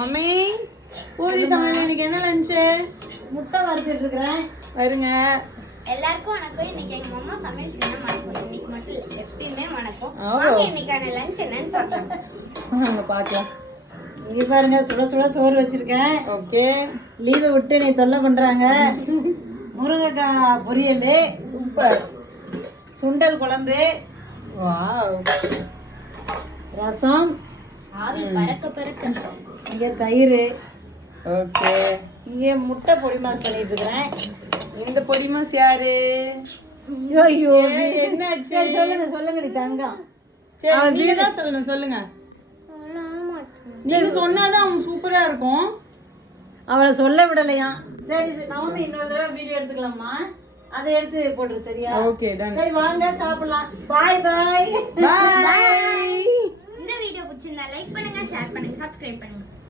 Mummy puri சமையல் இன்னைக்கு என்ன லஞ்ச்? முட்டை வறுத்துட்டு இருக்கிறேன். வருங்க. எல்லாருக்கும் வணக்கம். இன்னைக்கு எங்க அம்மா சமையல் செய்ய வணக்கம். இன்னைக்கு மட்டும் இல்ல, எப்பயுமே வணக்கம். ஓ. வாங்க இன்னைக்கான லஞ்ச் என்னன்னு பார்க்கலாம். வாங்க பார்க்கலாம். இங்க பாருங்க, சுட சுட சோறு வச்சிருக்கேன். ஓகே. லீவை விட்டு நீ தொல்லை பண்றாங்க. முருங்கைக்காய் பொரியல், சூப்பர். சுண்டல் குழம்பு, வாவ். ரசம், ஆவி பறக்க பறக்க. இங்க தயிர், ஓகே. இங்க முட்டை பொடி மாஸ் பண்ணிட்டு இருக்கிறேன். இந்த பொடி மாஸ் யாரு? ஐயோ என்னாச்சு? சரி சொல்லுங்க சொல்லுங்க நீ தங்கம். சரி நீங்க தான் சொல்லணும், சொல்லுங்க. நீங்க சொன்னாதான் அவங்க சூப்பரா இருக்கும். அவளை சொல்ல விடலையா? சரி நாம இன்னொரு தடவை வீடியோ எடுத்துக்கலாமா? அதை எடுத்து போட்டுரு சரியா? Okay done. சரி வாங்க சாப்பிடலாம். பாய் பாய் பை. இந்த வீடியோ பிடிச்சிருந்தா லைக் பண்ணுங்க, ஷேர் பண்ணுங்க, சப்ஸ்கிரைப் பண்ணுங்க.